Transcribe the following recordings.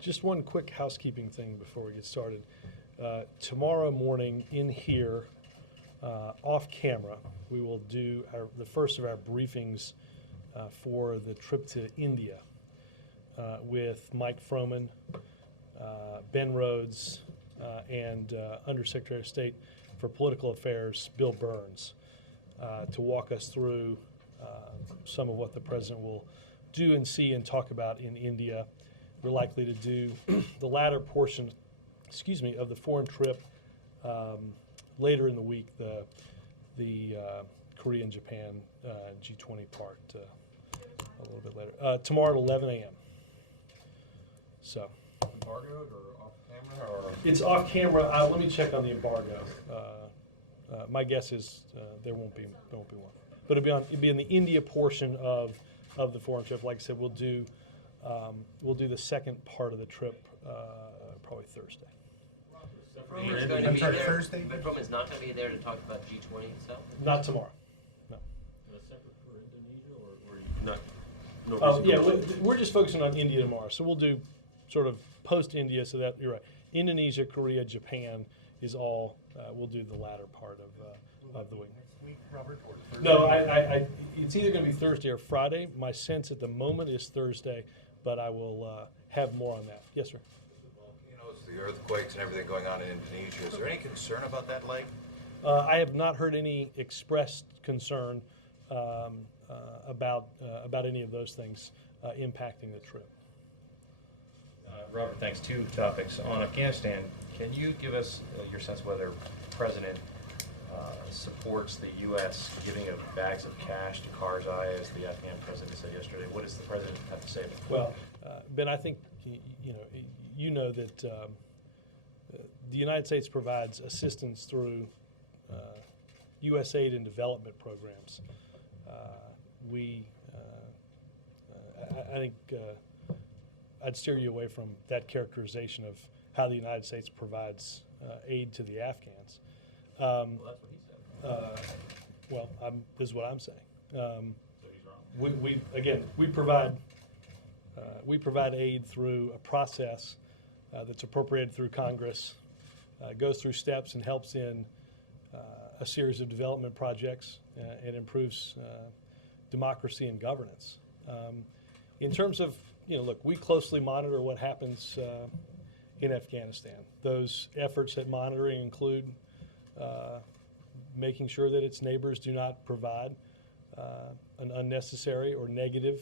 Just one quick housekeeping thing before we get started. Tomorrow morning in here, off camera, we will do the first of our briefings for the trip to India with Mike Froman, Ben Rhodes, and Undersecretary of State for Political Affairs, Bill Burns, to walk us through some of what the President will do and see and talk about in India. We're likely to do the latter portion, of the foreign trip later in the week, the Korea and Japan G20 part a little bit later. Tomorrow at 11 a.m. So. Embargoed or off camera? Or? It's off camera. Let me check on the embargo. My guess is there won't be one, but it'll be in the India portion of the foreign trip. Like I said, we'll do the second part of the trip probably Thursday. Thursday? But Froman's not going to be there to talk about G20 itself? Not tomorrow. No. Separate for Indonesia, or you not? Yeah, we're just focusing on India tomorrow. So we'll do sort of post-India, so that, you're right. Indonesia, Korea, Japan is all, we'll do the latter part of the week. Next week, Robert, or Thursday? No, it's either going to be Thursday or Friday. My sense at the moment is Thursday, but I will have more on that. Yes, sir. The earthquakes and everything going on in Indonesia. Is there any concern about that leg? I have not heard any expressed concern about any of those things impacting the trip. Robert, thanks. Two topics. On Afghanistan, can you give us your sense whether the President supports the U.S. giving of bags of cash to Karzai, as the Afghan President said yesterday? What does the President have to say about that? Well, Ben, I think you know that the United States provides assistance through U.S. aid and development programs. I think I'd steer you away from that characterization of how the United States provides aid to the Afghans. Well, that's what he said. This is what I'm saying. So he's wrong. We provide aid through a process that's appropriated through Congress, goes through steps and helps in a series of development projects and improves democracy and governance. In terms of, look, we closely monitor what happens in Afghanistan. Those efforts at monitoring include making sure that its neighbors do not provide an unnecessary or negative,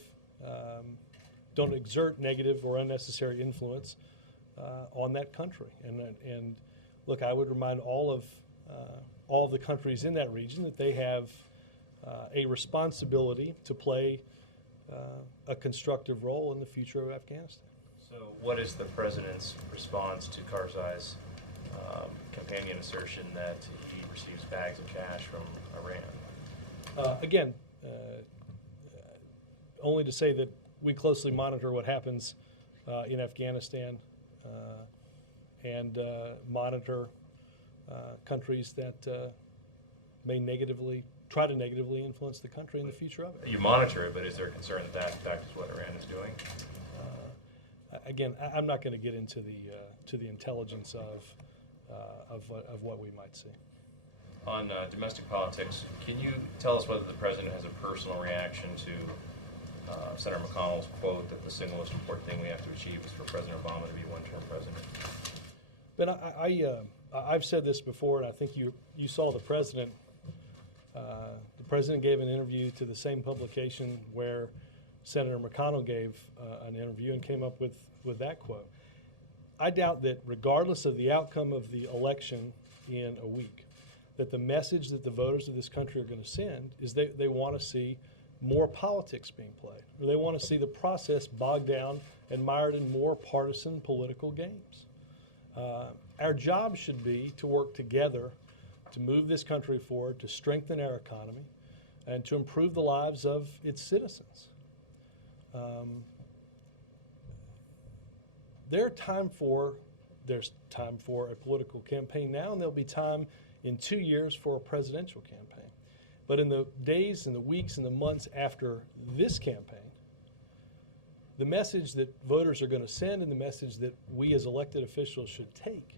don't exert negative or unnecessary influence on that country. And look, I would remind all of the countries in that region that they have a responsibility to play a constructive role in the future of Afghanistan. So what is the President's response to Karzai's companion assertion that he receives bags of cash from Iran? Again, only to say that we closely monitor what happens in Afghanistan and monitor countries that may try to negatively influence the country in the future of it. You monitor it, but is there concern that that in fact is what Iran is doing? Again, I'm not going to get into the intelligence of what we might see. On domestic politics, can you tell us whether the President has a personal reaction to Senator McConnell's quote that the single most important thing we have to achieve is for President Obama to be one-term president? But I've said this before, and I think you saw the President. The President gave an interview to the same publication where Senator McConnell gave an interview and came up with that quote. I doubt that regardless of the outcome of the election in a week, that the message that the voters of this country are going to send is they want to see more politics being played, or they want to see the process bogged down and mired in more partisan political games. Our job should be to work together to move this country forward, to strengthen our economy, and to improve the lives of its citizens. There's time for a political campaign now, and there'll be time in 2 years for a presidential campaign. But in the days and the weeks and the months after this campaign, the message that voters are going to send and the message that we as elected officials should take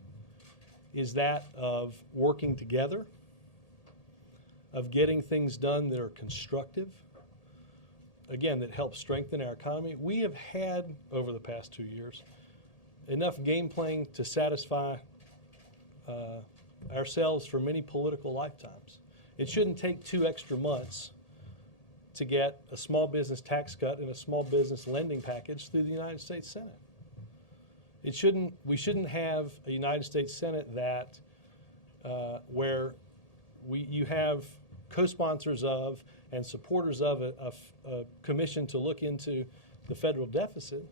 is that of working together, of getting things done that are constructive, again, that help strengthen our economy. We have had, over the past 2 years, enough game playing to satisfy ourselves for many political lifetimes. It shouldn't take 2 extra months to get a small business tax cut and a small business lending package through the United States Senate. We shouldn't have a United States Senate that where you have co-sponsors of and supporters of a commission to look into the federal deficit,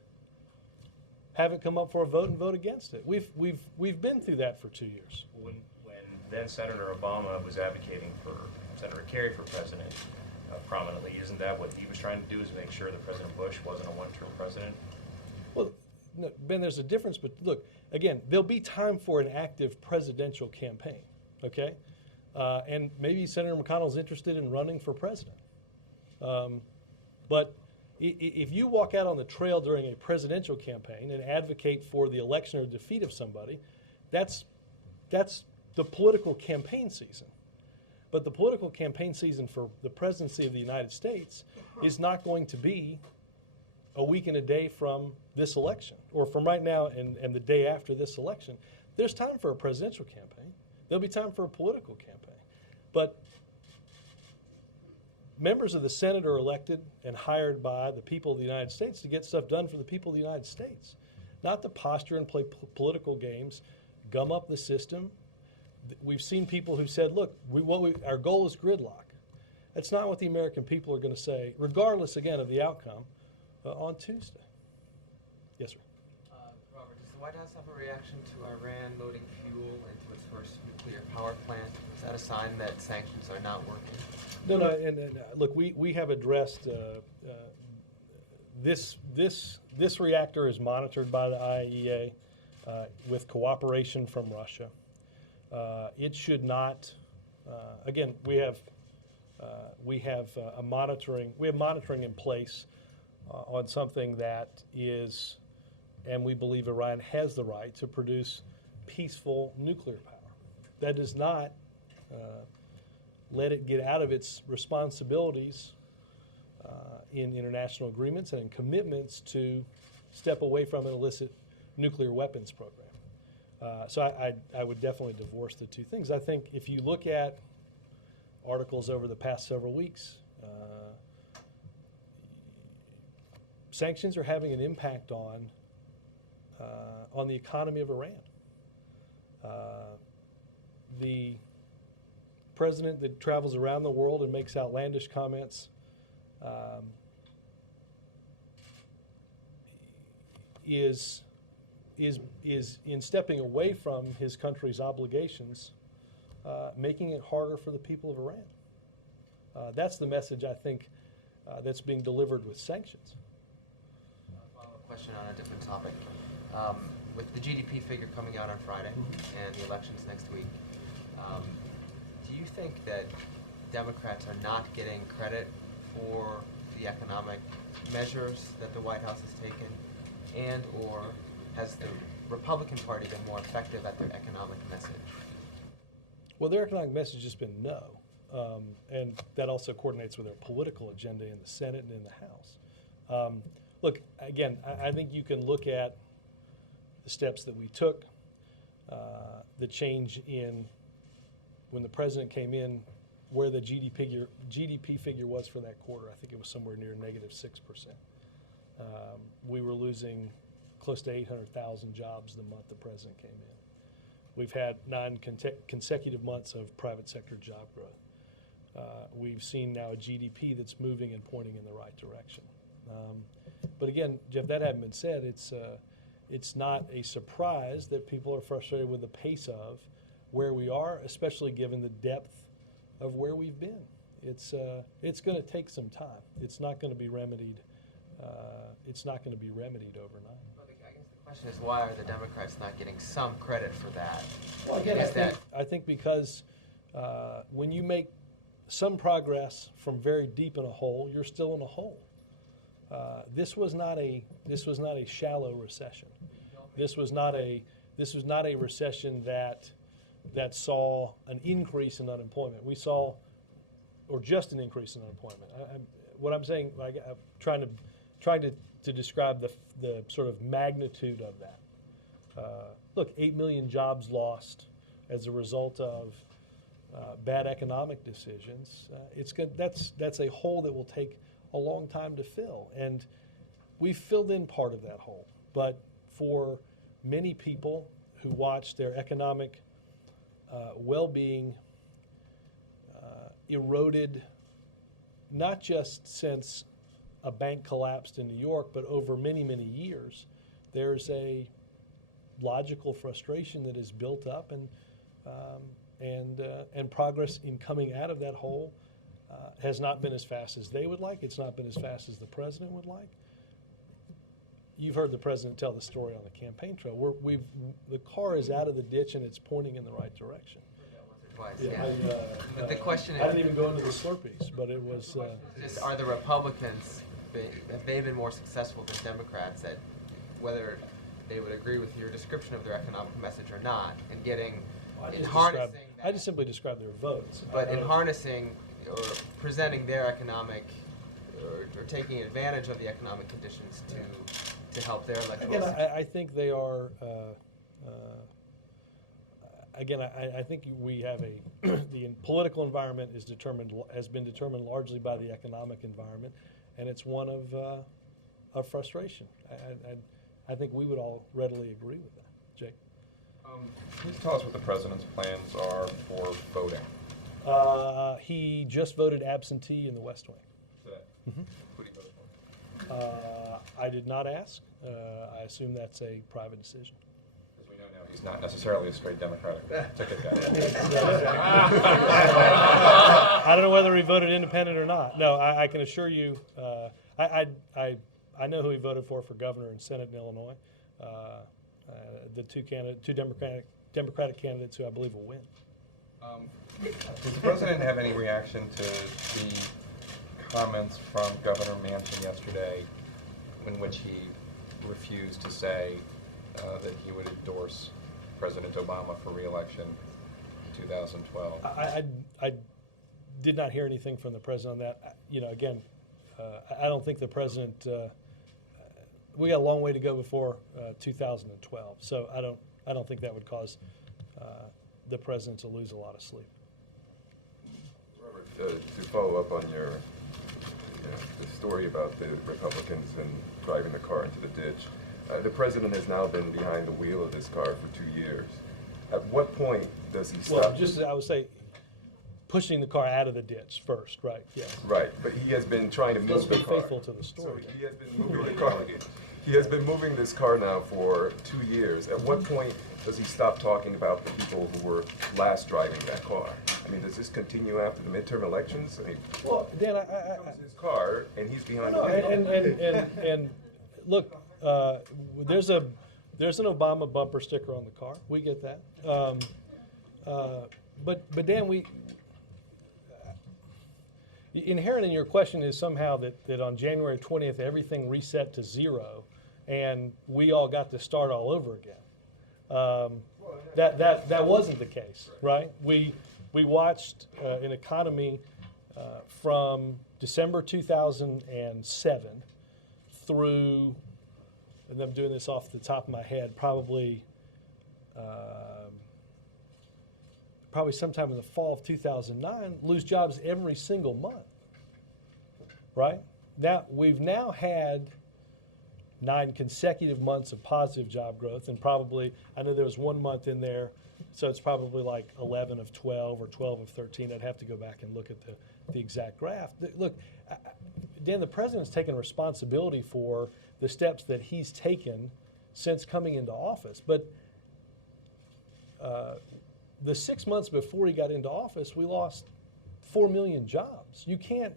have it come up for a vote and vote against it. We've been through that for 2 years. When then Senator Obama was advocating for Senator Kerry for president prominently, isn't that what he was trying to do, is make sure that President Bush wasn't a one-term president? Well, no, Ben, there's a difference, but look, again, there'll be time for an active presidential campaign, okay? And maybe Senator McConnell's interested in running for president. But if you walk out on the trail during a presidential campaign and advocate for the election or defeat of somebody, that's the political campaign season. But the political campaign season for the presidency of the United States is not going to be a week and a day from this election, or from right now and the day after this election. There's time for a presidential campaign. There'll be time for a political campaign. But members of the Senate are elected and hired by the people of the United States to get stuff done for the people of the United States, not to posture and play political games, gum up the system. We've seen people who said, look, our goal is gridlock. That's not what the American people are going to say, regardless, again, of the outcome, on Tuesday. Yes, sir. Robert, does the White House have a reaction to Iran loading fuel into its first nuclear power plant? Is that a sign that sanctions are not working? No, and look, we have addressed this reactor is monitored by the IAEA with cooperation from Russia. It should not. Again, we have monitoring in place on something that is, and we believe Iran has the right to produce peaceful nuclear power. That does not let it get out of its responsibilities in international agreements and in commitments to step away from an illicit nuclear weapons program. So I would definitely divorce the two things. I think if you look at articles over the past several weeks, sanctions are having an impact on the economy of Iran. The president that travels around the world and makes outlandish comments is in stepping away from his country's obligations, making it harder for the people of Iran. That's the message, I think, that's being delivered with sanctions. Follow-up question on a different topic. With the GDP figure coming out on Friday and the elections next week, do you think that Democrats are not getting credit for the economic measures that the White House has taken, and or has the Republican Party been more effective at their economic message? Well, their economic message has been no, and that also coordinates with their political agenda in the Senate and in the House. Look, again, I think you can look at the steps that we took, the change in when the president came in, where the GDP figure was for that quarter. I think it was somewhere near -6%. We were losing close to 800,000 jobs the month the president came in. We've had 9 consecutive months of private sector job growth. We've seen now a GDP that's moving and pointing in the right direction. But again, Jeff, that having been said, it's not a surprise that people are frustrated with the pace of where we are, especially given the depth of where we've been. It's going to take some time. It's not going to be remedied. It's not going to be remedied overnight. Well, I guess the question is, why are the Democrats not getting some credit for that? Well, again, I think because when you make some progress from very deep in a hole, you're still in a hole. This was not a shallow recession. This was not a recession that saw an increase in unemployment. We saw, or just an increase in unemployment. What I'm saying, like, I'm trying to describe the sort of magnitude of that. Look, 8 million jobs lost as a result of bad economic decisions. That's a hole that will take a long time to fill, and we've filled in part of that hole. But for many people who watch their economic well-being eroded, not just since a bank collapsed in New York, but over many, many years, there's a logical frustration that is built up, and progress in coming out of that hole has not been as fast as they would like. It's not been as fast as the president would like. You've heard the president tell the story on the campaign trail. The car is out of the ditch and it's pointing in the right direction. Twice, Yeah, yeah. But the question is, I didn't even go into the Slurpees, but it was. just, are the Republicans, have they been more successful than Democrats at whether they would agree with your description of their economic message or not, and getting, I just simply described their votes. But in harnessing or presenting their economic, or taking advantage of the economic conditions to help their electoral. Again, I think they are. Again, I think we have the political environment has been determined largely by the economic environment, and it's one of frustration. I think we would all readily agree with that. Jake? Can you tell us what the president's plans are for voting? He just voted absentee in the West Wing. Today? Mhm. Who do you vote for? I did not ask. I assume that's a private decision. Because we know now he's not necessarily a straight Democratic ticket guy. I don't know whether he voted independent or not. No, I can assure you, I know who he voted for governor and Senate in Illinois. The two Democratic candidates who I believe will win. Does the president have any reaction to the comments from Governor Manchin yesterday, in which he refused to say that he would endorse President Obama for re-election in 2012? I did not hear anything from the president on that. Again, I don't think the president. We got a long way to go before 2012, so I don't think that would cause the president to lose a lot of sleep. Robert, to follow up on the story about the Republicans and driving the car into the ditch, the president has now been behind the wheel of this car for 2 years. At what point does he stop? Well, just I would say, pushing the car out of the ditch first, right? Yes. Right, but he has been trying to move the car. Let's be faithful to the story. So he has been moving the car. He has been moving this car now for 2 years. At what point does he stop talking about the people who were last driving that car? I mean, does this continue after the midterm elections? I mean, Well, Dan, it was his car, and he's behind No, the wheel. and look, there's an Obama bumper sticker on the car. We get that. But Dan, inherent in your question is somehow that on January 20th everything reset to zero, and we all got to start all over again. That wasn't the case, right? We watched an economy from December 2007 through, and I'm doing this off the top of my head, probably sometime in the fall of 2009, lose jobs every single month, right? Now, we've now had 9 consecutive months of positive job growth, and probably, I know there was 1 month in there, so it's probably like 11 of 12 or 12 of 13. I'd have to go back and look at the exact graph. Look, Dan, the president's taken responsibility for the steps that he's taken since coming into office, but the 6 months before he got into office, we lost 4 million jobs. You can't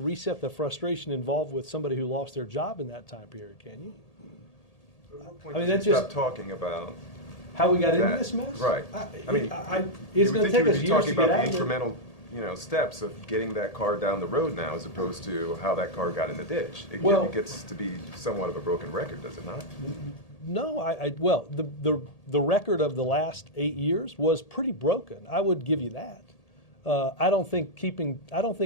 reset the frustration involved with somebody who lost their job in that time period, can you? I mean, that's just talking about how we got into that. this mess. Right. It's going to take us years to get out of it. incremental steps of getting that car down the road now, as opposed to how that car got in the ditch. Well- It gets to be somewhat of a broken record, does it not? No, well, the record of the last 8 years was pretty broken. I would give you that. I don't think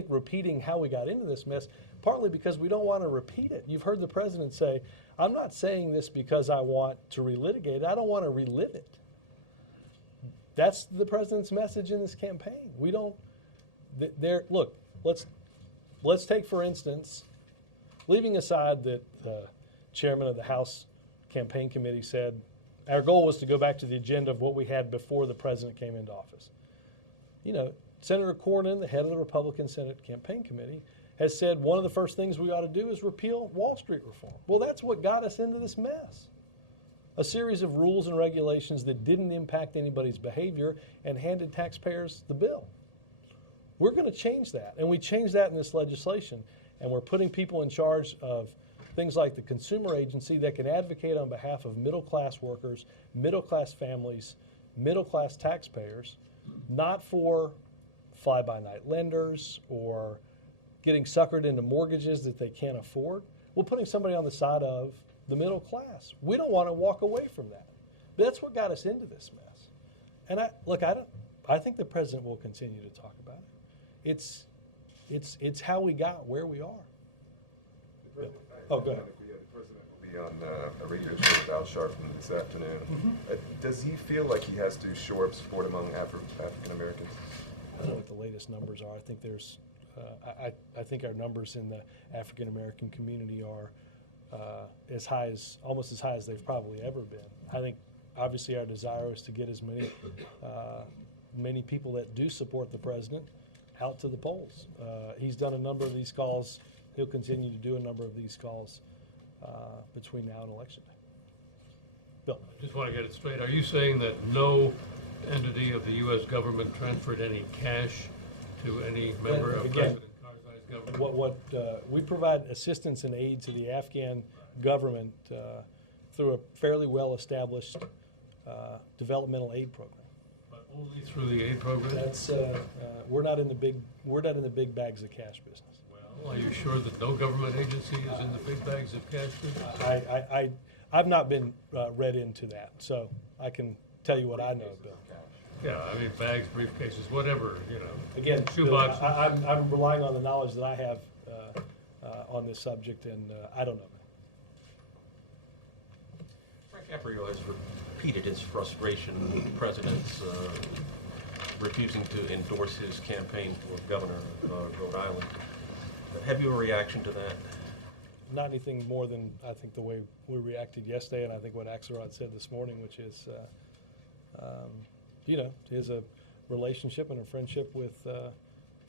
repeating how we got into this mess, partly because we don't want to repeat it. You've heard the president say, I'm not saying this because I want to relitigate it. I don't want to relive it. That's the president's message in this campaign. We don't, look, let's take, for instance, leaving aside that the chairman of the House Campaign Committee said our goal was to go back to the agenda of what we had before the president came into office. Senator Cornyn, the head of the Republican Senate Campaign Committee, has said one of the first things we ought to do is repeal Wall Street reform. Well, that's what got us into this mess. A series of rules and regulations that didn't impact anybody's behavior and handed taxpayers the bill. We're going to change that, and we changed that in this legislation, and we're putting people in charge of things like the consumer agency that can advocate on behalf of middle-class workers, middle-class families, middle-class taxpayers, not for fly-by-night lenders or getting suckered into mortgages that they can't afford. We're putting somebody on the side of the middle class. We don't want to walk away from that. But that's what got us into this mess. And I think the president will continue to talk about it. It's how we got where we are. Oh, go ahead. The president will be on a radio show with Al Sharpton this afternoon. Does he feel like he has to shore up support among African Americans? I don't know what the latest numbers are. I think there's, I think our numbers in the African American community are almost as high as they've probably ever been. I think obviously our desire is to get as many people that do support the president out to the polls. He's done a number of these calls. He'll continue to do a number of these calls between now and Election Day. Bill. I just want to get it straight. Are you saying that no entity of the U.S. government transferred any cash to any member of Again, President Karzai's government? We provide assistance and aid to the Afghan government through a fairly well-established developmental aid program. But only through the aid program? That's we're not in the big bags of cash business. Well, are you sure that no government agency is in the big bags of cash business? I've not been read into that, so I can tell you what I know, Bill. Yeah, I mean bags, briefcases, whatever, Again, Bill, shoeboxes. I'm relying on the knowledge that I have on this subject, and I don't know. Frank Caprio has repeated his frustration with the president's refusing to endorse his campaign for governor of Rhode Island. Have you a reaction to that? Not anything more than I think the way we reacted yesterday, and I think what Axelrod said this morning, which is, he has a relationship and a friendship with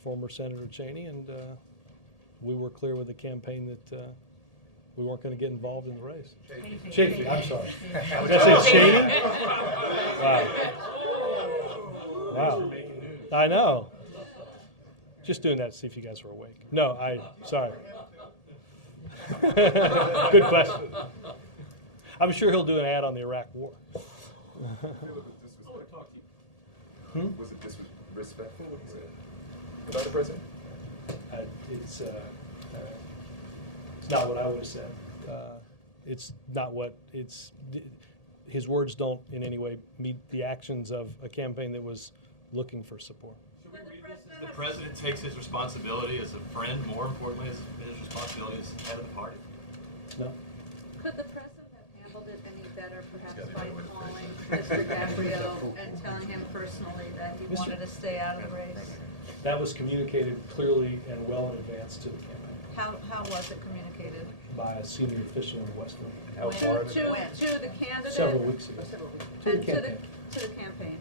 former Senator Cheney, and we were clear with the campaign that we weren't going to get involved in the race. Chafee, I'm sorry. Did I say Cheney? Wow. I know. Just doing that to see if you guys were awake. No, sorry. Good question. I'm sure he'll do an ad on the Iraq War. Was it disrespectful what he said about the president? It's not what I would have said. It's not his words don't in any way meet the actions of a campaign that was looking for support. Should we read this as the president takes his responsibility as a friend, more importantly, as his responsibility as head of the party? No? Could the president have handled it any better, perhaps by calling Mr. Caprio and telling him personally that he wanted to stay out of the race? That was communicated clearly and well in advance to the campaign How was it communicated? by a senior official in West Point. How far To the candidate? Several weeks ago. To the And campaign. to the campaign.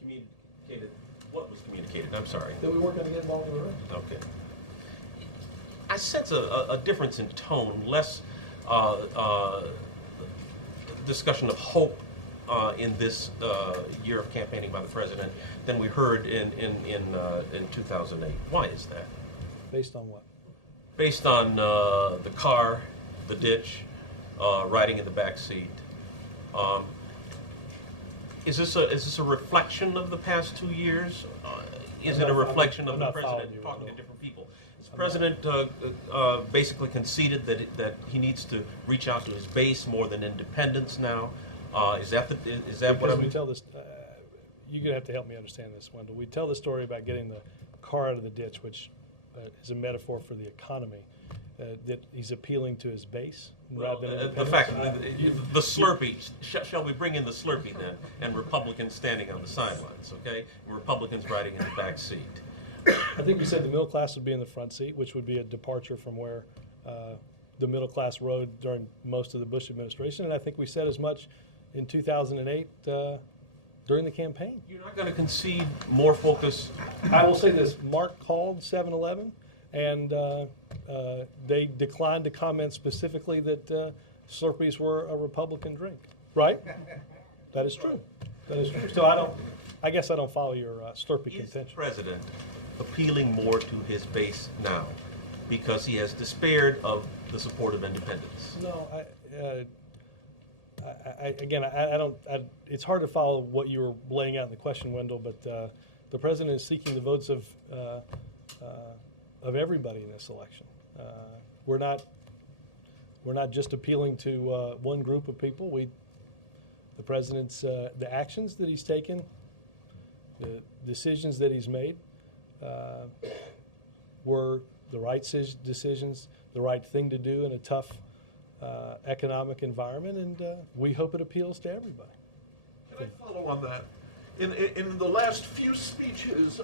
Communicated, what was communicated? I'm sorry. That we weren't going to get involved in the race. Okay. I sense a difference in tone, less discussion of hope in this year of campaigning by the president than we heard in 2008. Why is that? Based on what? Based on the car, the ditch, riding in the back seat. Is this a reflection of the past 2 years? is I'm it a not reflection following- of I'm the not following president you, talking to Wendell. different people? Is the I'm president basically conceded that he needs to reach out to his base more than independents now? Is that what Because I'm? we tell this, you're gonna have to help me understand this, Wendell. We tell the story about getting the car out of the ditch, which is a metaphor for the economy, that he's appealing to his base rather than The independents. fact, the Slurpee, shall we bring in the Slurpee then, and Republicans standing on the sidelines, okay? And Republicans riding in the back seat. I think we said the middle class would be in the front seat, which would be a departure from where the middle class rode during most of the Bush administration, and I think we said as much in 2008 during the campaign. You're not going to concede more focus. I will say this, Mark called 7-Eleven, and they declined to comment specifically that Slurpees were a Republican drink, right? That is true. That is true. So I guess I don't follow your Slurpee Is the contention. president appealing more to his base now because he has despaired of the support of independents? No, I don't, it's hard to follow what you were laying out in the question, Wendell, but the president is seeking the votes of everybody in this election. We're not just appealing to one group of people. The president's, the actions that he's taken, the decisions that he's made were the right decisions, the right thing to do in a tough economic environment, and we hope it appeals to everybody. Can I follow on that? In the last few speeches,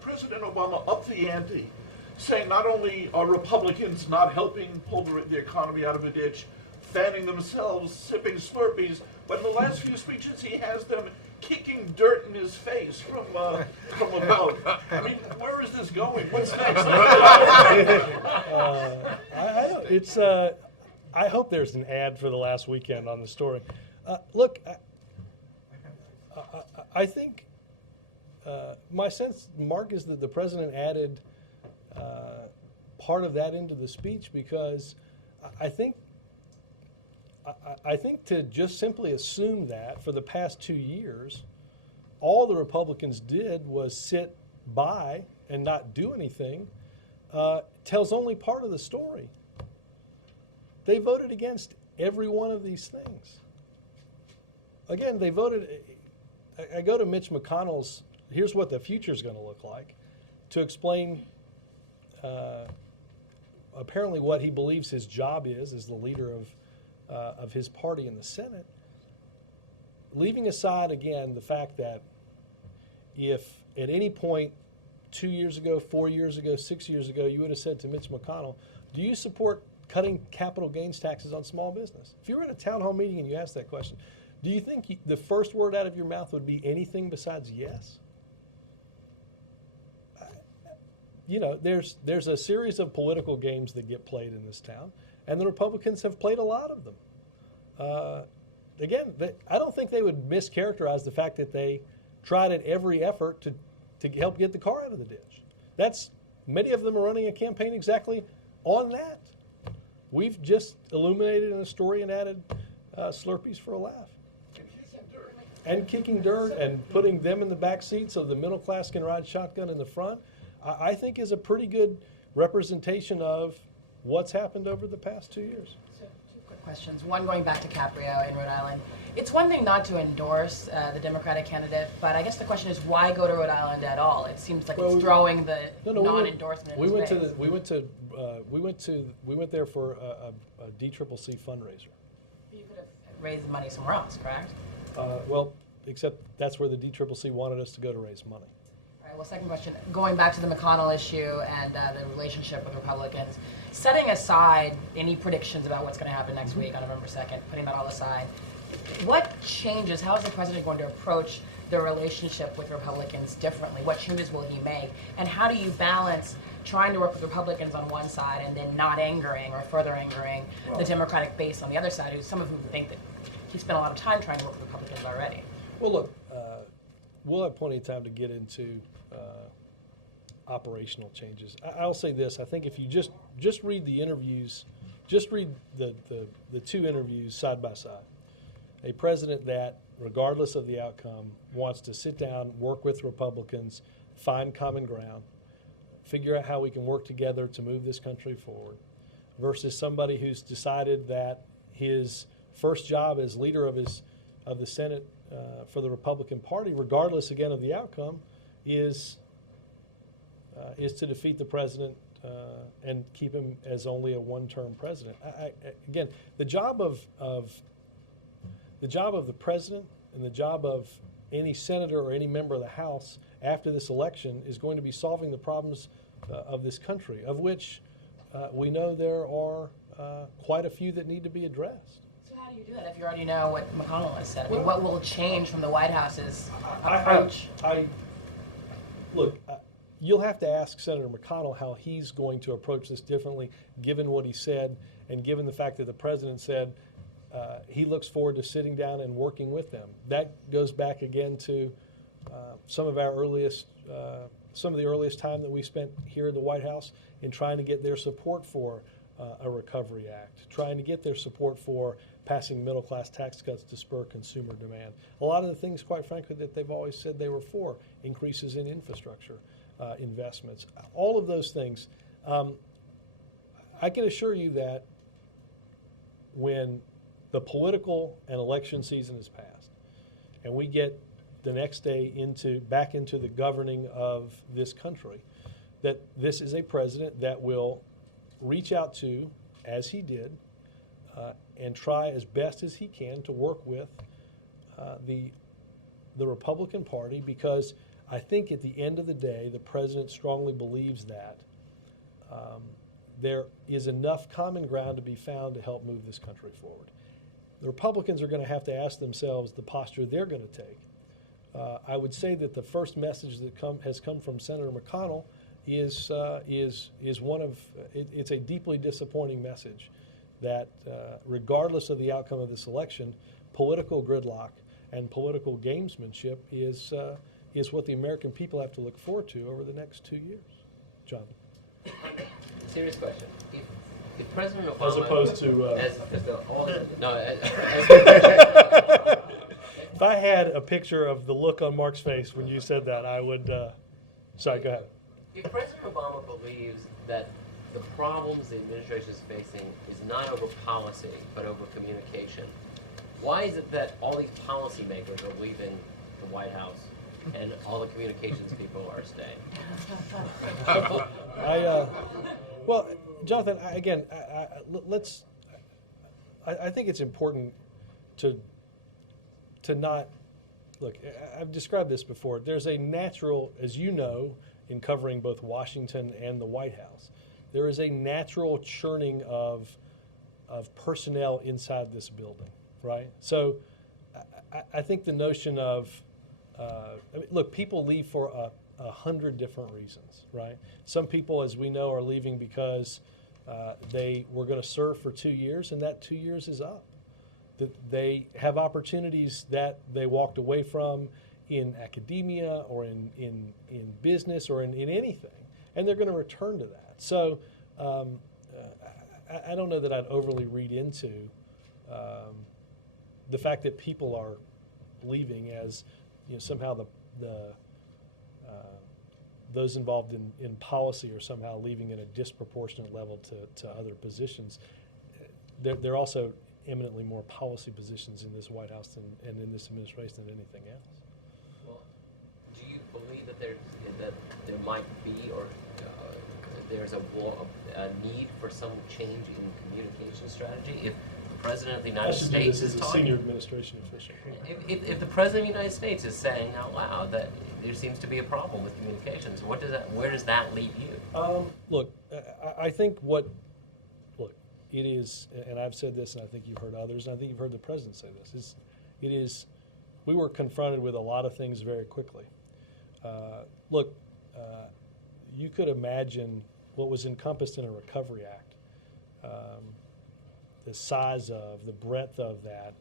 President Obama upped the ante, saying not only are Republicans not helping pull the economy out of a ditch, fanning themselves, sipping Slurpees, but in the last few speeches he has them kicking dirt in his face from above. I mean, where is this going? What's next? I don't. It's. I hope there's an ad for the last weekend on the story. Look, I think my sense, Mark, is that the president added part of that into the speech because I think to just simply assume that for the past 2 years, all the Republicans did was sit by and not do anything tells only part of the story. They voted against every one of these things. Again, they voted. I go to Mitch McConnell's, here's what the future is going to look like, to explain apparently what he believes his job is as the leader of his party in the Senate, leaving aside, again, the fact that if at any point 2 years ago, 4 years ago, 6 years ago, you would have said to Mitch McConnell, do you support cutting capital gains taxes on small business? If you were in a town hall meeting and you asked that question, do you think the first word out of your mouth would be anything besides yes? You know, there's a series of political games that get played in this town, and the Republicans have played a lot of them. Again, I don't think they would mischaracterize the fact that they tried at every effort to help get the car out of the ditch. Many of them are running a campaign exactly on that. We've just illuminated in a story and added Slurpees for a laugh. And kicking dirt and putting them in the back seat so the middle class can ride shotgun in the front, I think is a pretty good representation of what's happened over the past 2 years. So 2 quick questions. One, going back to Caprio in Rhode Island. It's one thing not to endorse the Democratic candidate, but I guess the question is why go to Rhode Island at all? It seems like it's throwing the non-endorsement in his face. We went there for a DCCC fundraiser. You could have raised money somewhere else, correct? Well, except that's where the DCCC wanted us to go to raise money. All right, well, second question, going back to the McConnell issue and the relationship with Republicans, setting aside any predictions about what's going to happen next week on November 2nd, putting that all aside, what changes, how is the president going to approach the relationship with Republicans differently? What changes will he make? And how do you balance trying to work with Republicans on one side and then not angering or further angering the Democratic base on the other side, some of whom think that he spent a lot of time trying to work with Republicans already? Well, look, we'll have plenty of time to get into operational changes. I'll say this. I think if you just read the interviews, just read the 2 interviews side by side, a president that, regardless of the outcome, wants to sit down, work with Republicans, find common ground, figure out how we can work together to move this country forward, versus somebody who's decided that his first job as leader of the Senate for the Republican Party, regardless again of the outcome, is to defeat the president and keep him as only a one-term president. Again, the job of the president and the job of any senator or any member of the House after this election is going to be solving the problems of this country, of which we know there are quite a few that need to be addressed. So how do you do that if you already know what McConnell has said? I mean, what will change from the White House's approach? Look, you'll have to ask Senator McConnell how he's going to approach this differently, given what he said and given the fact that the president said he looks forward to sitting down and working with them. That goes back again to some of the earliest time that we spent here at the White House in trying to get their support for a Recovery Act, trying to get their support for passing middle-class tax cuts to spur consumer demand. A lot of the things, quite frankly, that they've always said they were for, increases in infrastructure investments, all of those things. I can assure you that when the political and election season is passed and we get the next day back into the governing of this country, that this is a president that will reach out to, as he did, and try as best as he can to work with the Republican Party, because I think at the end of the day, the president strongly believes that there is enough common ground to be found to help move this country forward. The Republicans are going to have to ask themselves the posture they're going to take. I would say that the first message that has come from Senator McConnell is one of it's a deeply disappointing message that regardless of the outcome of this election, political gridlock and political gamesmanship is what the American people have to look forward to over the next 2 years. John. Serious question. If President Obama, As opposed to if I had a picture of the look on Mark's face when you said that, I would. Sorry, go ahead. If President Obama believes that the problems the administration is facing is not over policy but over communication, why is it that all these policymakers are leaving the White House and all the communications people are staying? Well, Jonathan, I think it's important to not look. I've described this before. There's a natural, as you know, in covering both Washington and the White House, there is a natural churning of personnel inside this building, right? So I think the notion of look, people leave for 100 different reasons, right? Some people, as we know, are leaving because they were going to serve for 2 years, and that 2 years is up. That they have opportunities that they walked away from in academia or in business or in anything, and they're going to return to that. So I don't know that I'd overly read into the fact that people are leaving as somehow those involved in policy are somehow leaving in a disproportionate level to other positions. There are also eminently more policy positions in this White House and in this administration than anything else. Well, do you believe that there might be or there's a need for some change in communication strategy if the President of the United States is a talking? senior administration official. If the President of the United States is saying out loud that there seems to be a problem with communications, where does that leave you? Look, I think it is, and I've said this, and I think you've heard others, and I think you've heard the President say this, we were confronted with a lot of things very quickly. You could imagine what was encompassed in a Recovery Act. The size of, the breadth of that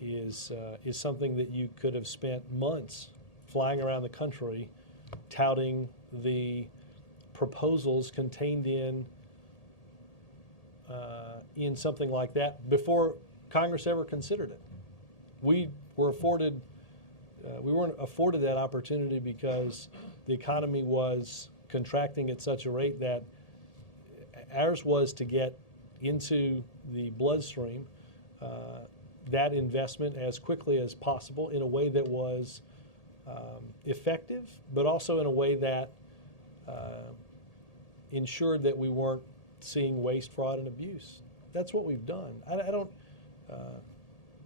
is something that you could have spent months flying around the country touting the proposals contained in something like that before Congress ever considered it. We weren't afforded that opportunity because the economy was contracting at such a rate that ours was to get into the bloodstream that investment as quickly as possible in a way that was effective, but also in a way that ensured that we weren't seeing waste, fraud, and abuse. That's what we've done. I don't,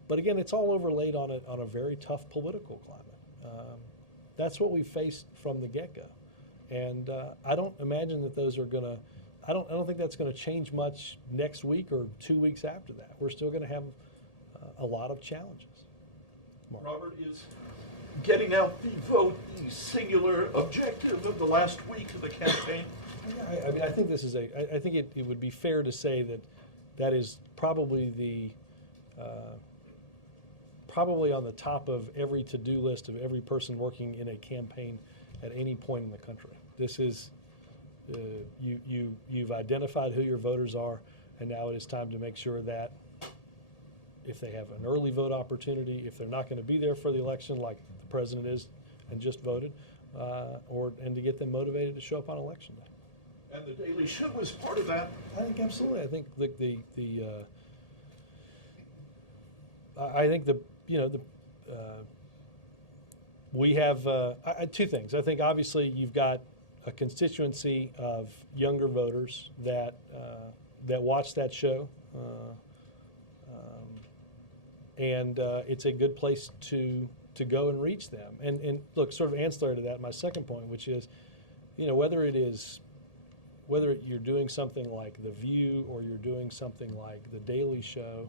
but again, it's all overlaid on a very tough political climate. That's what we faced from the get-go, and I don't imagine that those are going to. I don't think that's going to change much next week or 2 weeks after that. We're still going to have a lot of challenges. Mark. Robert, is getting out the vote the singular objective of the last week of the campaign? Yeah, I mean, I think this is I think it would be fair to say that that is probably probably on the top of every to-do list of every person working in a campaign at any point in the country. This is you've identified who your voters are, and now it is time to make sure that if they have an early vote opportunity, if they're not going to be there for the election like the president is and just voted, and to get them motivated to show up on election day. And the Daily Show is part of that? I think absolutely. I think I think we have two things. I think obviously you've got a constituency of younger voters that watch that show, and it's a good place to go and reach them. And look, sort of ancillary to that, my second point, which is, whether you're doing something like The View or you're doing something like The Daily Show,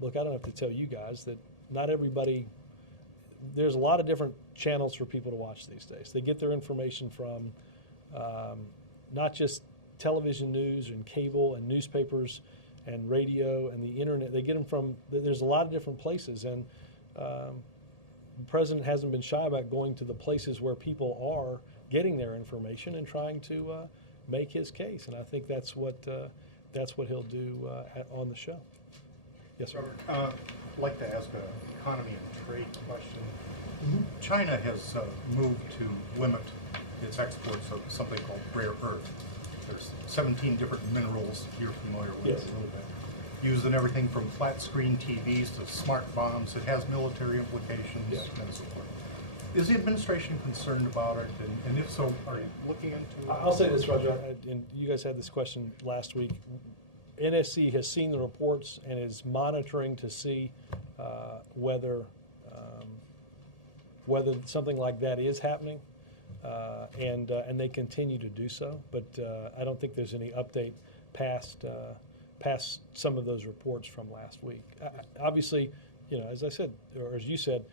look, I don't have to tell you guys that not everybody. There's a lot of different channels for people to watch these days. They get their information from not just television news and cable and newspapers and radio and the internet. They get them from, there's a lot of different places. And the president hasn't been shy about going to the places where people are getting their information and trying to make his case. And I think that's what he'll do on the show. Yes, sir. Robert, I'd like to ask an economy and trade question. China has moved to limit its exports of something called rare earth. There's 17 different minerals you're familiar with Yes. a little bit. Used in everything from flat screen TVs to smart bombs. It has military implications and so forth. Is the administration concerned about it? And if so, are you looking into it? I'll say this, Roger, and you guys had this question last week. NSC has seen the reports and is monitoring to see whether something like that is happening, and they continue to do so. But I don't think there's any update past some of those reports from last week. Obviously, as I said, or as you said,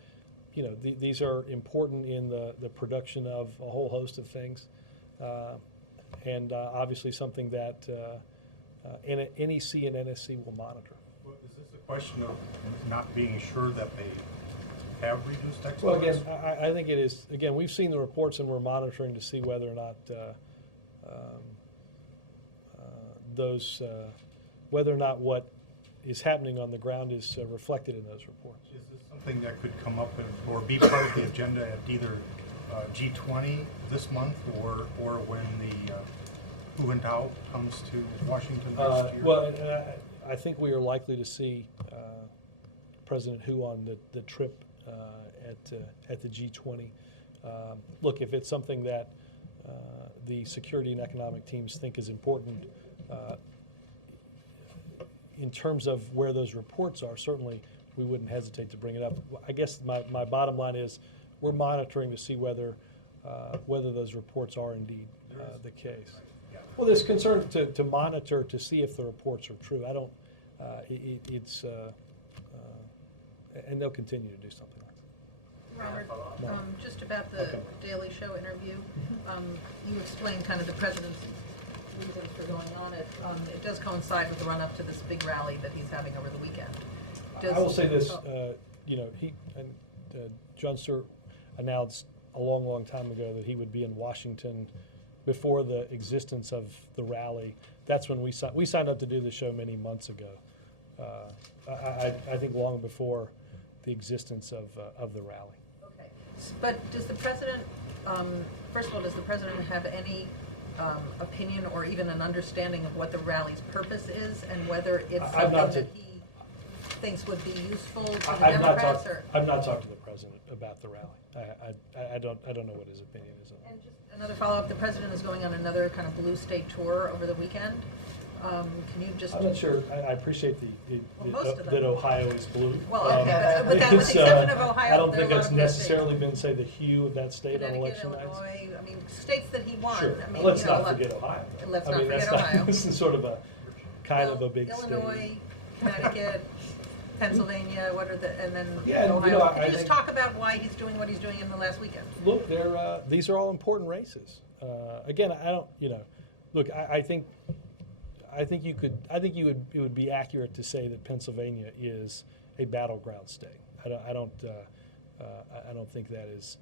these are important in the production of a whole host of things, and obviously something that NEC and NSC will monitor. Well, is this a question of not being sure that they have reduced exports? Well, again, I think it is. Again, we've seen the reports and we're monitoring to see whether or not whether or not what is happening on the ground is reflected in those reports. Is this something that could come up or be part of the agenda at either G20 this month or when the Hu Jintao comes to Washington next year? Well, I think we are likely to see President Hu on the trip at the G20. Look, if it's something that the security and economic teams think is important, in terms of where those reports are, certainly we wouldn't hesitate to bring it up. I guess my bottom line is we're monitoring to see whether those reports are indeed the case. Well, there's concern to monitor to see if the reports are true. I don't. And they'll continue to do something like that. Robert, just about the Daily Show interview, you explained kind of the president's reasons for going on it. It does coincide with the run-up to this big rally that he's having over the weekend. I will say this, Jon Stewart announced a long time ago that he would be in Washington before the existence of the rally. That's when we signed up to do the show many months ago. I think long before the existence of the rally. Okay, but does the president First of all, does the president have any opinion or even an understanding of what the rally's purpose is and whether it's I've something not that he thinks would be useful to the I've not Democrats? talked, Or I've not talked to the president about the rally. I don't know what his opinion is on it. And just another follow-up, the president is going on another kind of blue state tour over the weekend. Can you just? I'm not sure. I appreciate Well, most of them. that Ohio is blue. Well, okay, but that, with the exception of Ohio, I don't there are think a lot that's of blue states. necessarily been, say, the hue of that state on Connecticut, election nights. Illinois, I mean, states that he won. Sure. I mean, Let's you know, not forget Ohio. Let's I not mean, forget that's Ohio. This is sort of a kind of a big Illinois, state. Connecticut, Pennsylvania, what are the, and then Yeah, and, Ohio. you know, Can I you just think- talk about why he's doing what he's doing in the last weekend? Look, these are all important races. Again, I don't, look, I think it would be accurate to say that Pennsylvania is a battleground state. I don't think that is.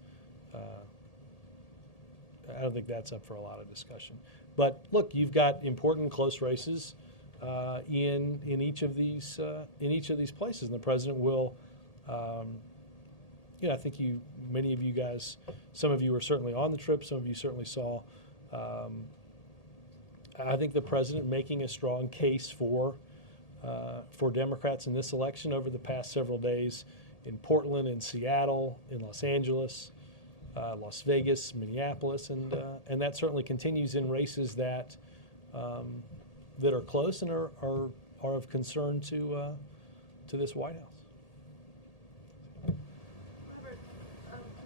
I don't think that's up for a lot of discussion. But look, you've got important close races in each of these places, and the president will. I think many of you guys, some of you were certainly on the trip, some of you certainly saw. I think the president making a strong case for Democrats in this election over the past several days in Portland, in Seattle, in Los Angeles, Las Vegas, Minneapolis, and that certainly continues in races that are close and are of concern to this White House.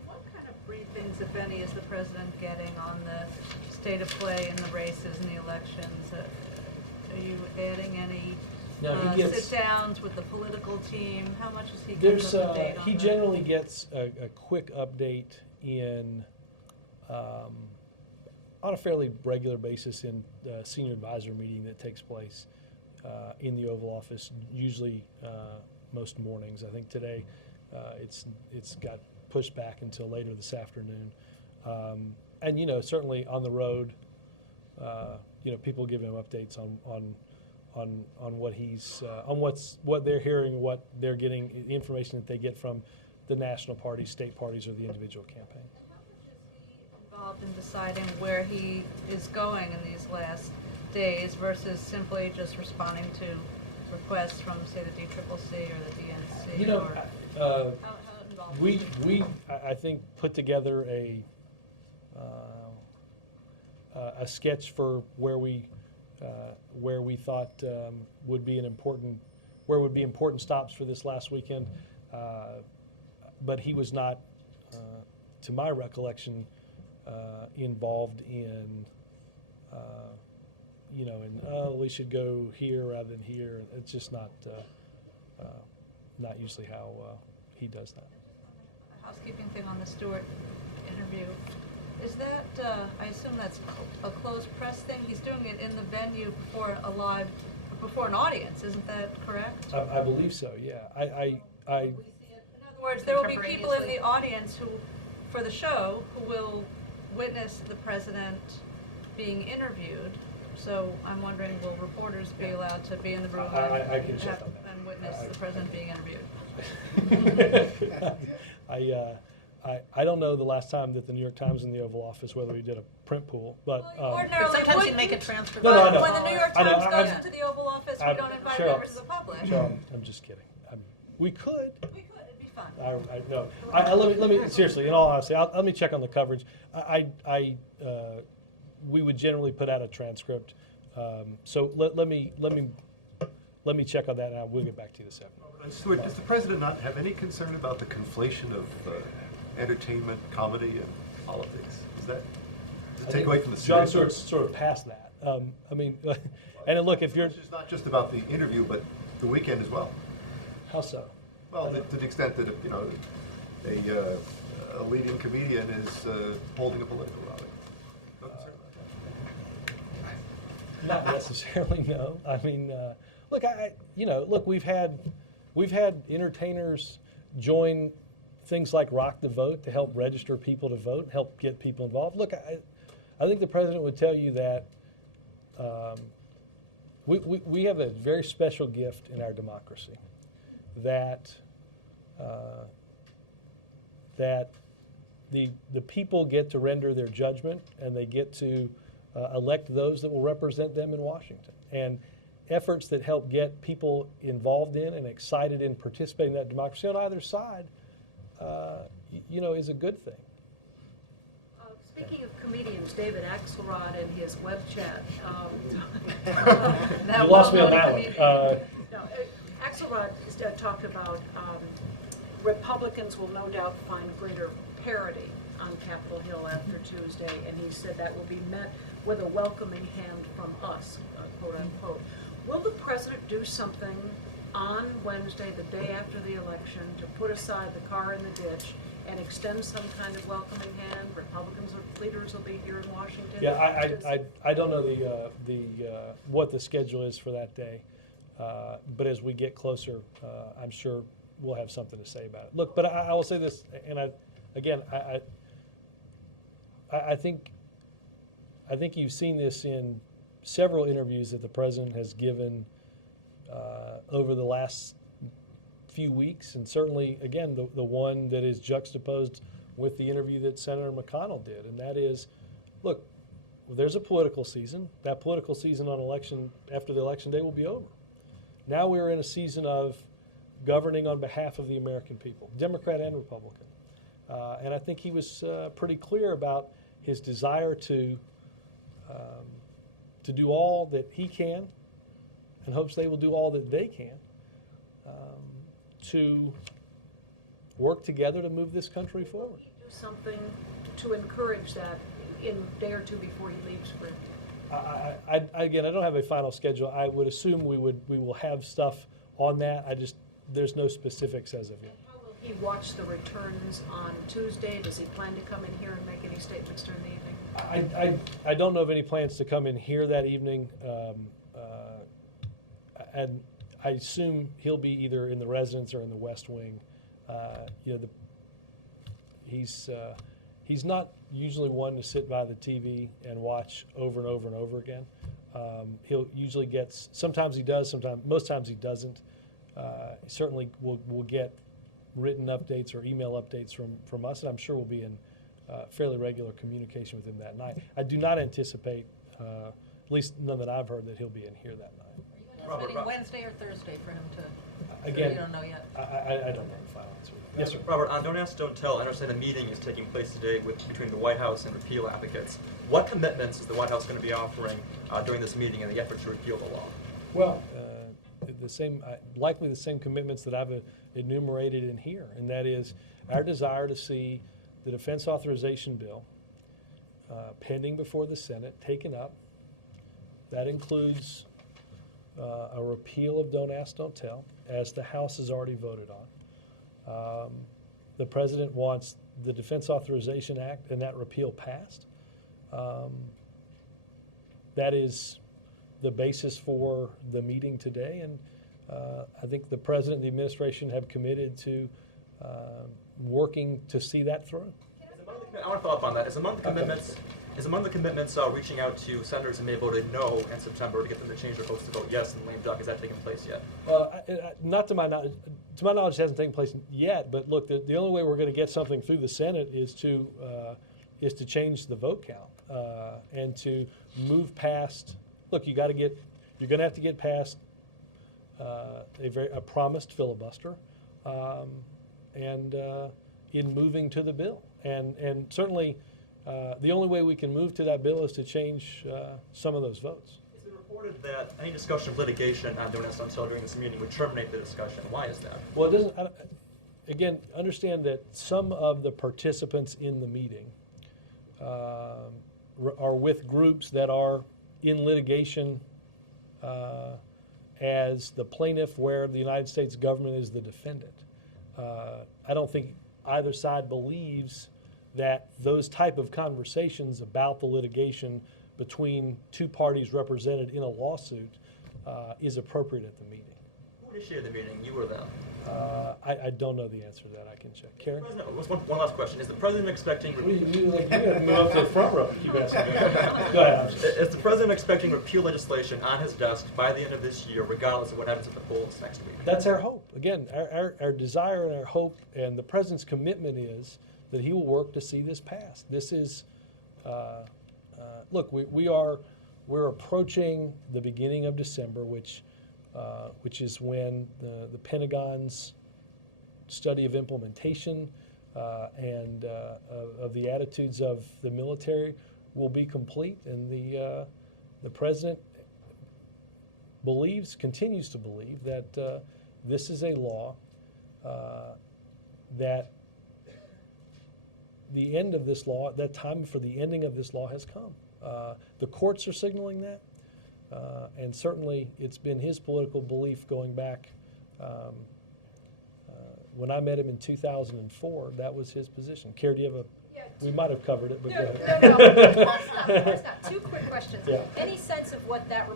What kind of briefings, if any, is the president getting on the state of play in the races and the elections? Are you adding any No, he gets- sit-downs with the political team? How much is he getting up to date on he that? generally gets a quick update on a fairly regular basis in the senior advisor meeting that takes place in the Oval Office, usually most mornings. I think today it's got pushed back until later this afternoon. And certainly on the road, people give him updates on what he's what they're hearing, what they're getting, the information that they get from the national parties, state parties, or the individual campaign. Involved in deciding where he is going in these last days versus simply just responding to requests from, say, the DCCC or the DNC? How involved is he? We I think put together a sketch for where we thought would be important stops for this last weekend, but he was not, to my recollection, involved in we should go here rather than here. It's just not usually how he does that. A housekeeping thing on the Stewart interview. Is that, I assume that's a closed press thing? He's doing it in the venue before an audience, isn't that correct? I believe so, yeah. In other words, there will be people in the audience for the show, who will witness the president being interviewed. So I'm wondering, will reporters be allowed to be in the room I can check on that. and witness the president being interviewed? I don't know the last time that the New York Times in the Oval Office, whether we did a print pool, but Ordinarily, Sometimes you make a transcript. No, I know. When the New York I know, Times goes into the Oval Office, we don't invite Cheryl, members of the public. Cheryl, I'm just kidding. We could. We could, it'd be fun. No. Let me seriously. In all honesty, let me check on the coverage. We would generally put out a transcript. So let me check on that, and we'll get back to you this afternoon. Stuart, does the president not have any concern about the conflation of entertainment, comedy, and politics? Does that take away from the John seriousness? sort of passed that. And look, if you're, It's not just about the interview, but the weekend as well. how so? Well, to the extent that a leading comedian is holding a political rally. No concern about that. Not necessarily, no. I mean, look, we've had entertainers join things like Rock the Vote to help register people to vote, help get people involved. Look, I think the president would tell you that we have a very special gift in our democracy that the people get to render their judgment, and they get to elect those that will represent them in Washington. And efforts that help get people involved in and excited in participating in that democracy on either side, is a good thing. Speaking of comedians, David Axelrod and his web chat. You lost me on that one. No, Axelrod talked about Republicans will no doubt find greater parity on Capitol Hill after Tuesday, and he said that will be met with a welcoming hand from us, quote unquote. Will the president do something on Wednesday, the day after the election, to put aside the car in the ditch and extend some kind of welcoming hand? Republicans or leaders will be here in Washington. Yeah, I don't know what the schedule is for that day, but as we get closer, I'm sure we'll have something to say about it. Look, but I will say this, and I think you've seen this in several interviews that the president has given over the last few weeks, and certainly, again, the one that is juxtaposed with the interview that Senator McConnell did, and that is, look, there's a political season. That political season after the election day will be over. Now we're in a season of governing on behalf of the American people, Democrat and Republican. And I think he was pretty clear about his desire to do all that he can, and hopes they will do all that they can to work together to move this country forward. Do something to encourage that in a day or two before he leaves for. Again, I don't have a final schedule. I would assume we will have stuff on that. There's no specifics as of yet. How will he watch the returns on Tuesday? Does he plan to come in here and make any statements during the evening? I don't know of any plans to come in here that evening, and I assume he'll be either in the residence or in the West Wing. He's not usually one to sit by the TV and watch over and over and over again. He'll usually sometimes he does, most times he doesn't. He certainly will get written updates or email updates from us, and I'm sure we'll be in fairly regular communication with him that night. I do not anticipate, at least none that I've heard, that he'll be in here that night. Are you guys meeting Wednesday or Thursday for him to? Again, you don't know yet. I don't know the final answer. Yes, sir. Robert, on Don't Ask, Don't Tell, I understand a meeting is taking place today between the White House and repeal advocates. What commitments is the White House going to be offering during this meeting in the effort to repeal the law? Well, likely the same commitments that I've enumerated in here, and that is our desire to see the defense authorization bill pending before the Senate taken up. That includes a repeal of Don't Ask, Don't Tell, as the House has already voted on. The President wants the Defense Authorization Act and that repeal passed. That is the basis for the meeting today, and I think the President and the administration have committed to working to see that through. I want to follow up on that. Is among the commitments reaching out to senators who may have voted no in September to get them to change their votes to vote yes in the lame duck? Is that taking place yet? Not to my knowledge. To my knowledge, it hasn't taken place yet. But look, the only way we're going to get something through the Senate is to change the vote count and to move past. Look, you're going to have to get past a promised filibuster, and in moving to the bill, and certainly the only way we can move to that bill is to change some of those votes. It's been reported that any discussion of litigation on Don't Ask, Don't Tell during this meeting would terminate the discussion. Why is that? Well, it doesn't. Again, understand that some of the participants in the meeting are with groups that are in litigation as the plaintiff, where the United States government is the defendant. I don't think either side believes that those type of conversations about the litigation between two parties represented in a lawsuit is appropriate at the meeting. Who initiated the meeting, you or them? I don't know the answer to that. I can check. Karen? One last question. Is the President expecting... You have to move up to the front row. Keep asking me. Go ahead. Is the President expecting repeal legislation on his desk by the end of this year, regardless of what happens at the polls next week? That's our hope. Again, our desire and our hope and the President's commitment is that he will work to see this passed. This is, look, we're approaching the beginning of December, which is when the Pentagon's study of implementation and of the attitudes of the military will be complete, and the president continues to believe that this is a law that the end of this law, that time for the ending of this law has come. The courts are signaling that, and certainly it's been his political belief going back. When I met him in 2004, that was his position. Care, do you have a? Yeah, we might have covered it, but go ahead. No, of course not. Two quick questions. Yeah. Any sense of what that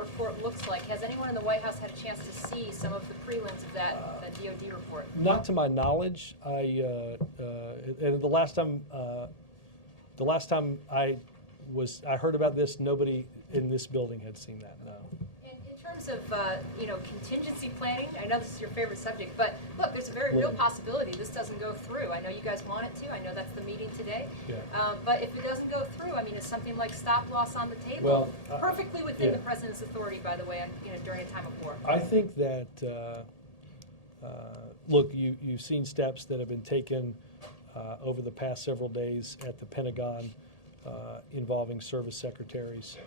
report looks like? Has anyone in the White House had a chance to see some of the prelims of that DoD report? Not to my knowledge. And the last time I heard about this, nobody in this building had seen that. No. In terms of contingency planning, I know this is your favorite subject, but look, there's a very real possibility this doesn't go through. I know you guys want it to. I know that's the meeting today. Yeah. But if it doesn't go through, I mean, is something like stop loss on the table? Well, perfectly within yeah. the president's authority, by the way, during a time of war. I think that look, you've seen steps that have been taken over the past several days at the Pentagon involving service secretaries.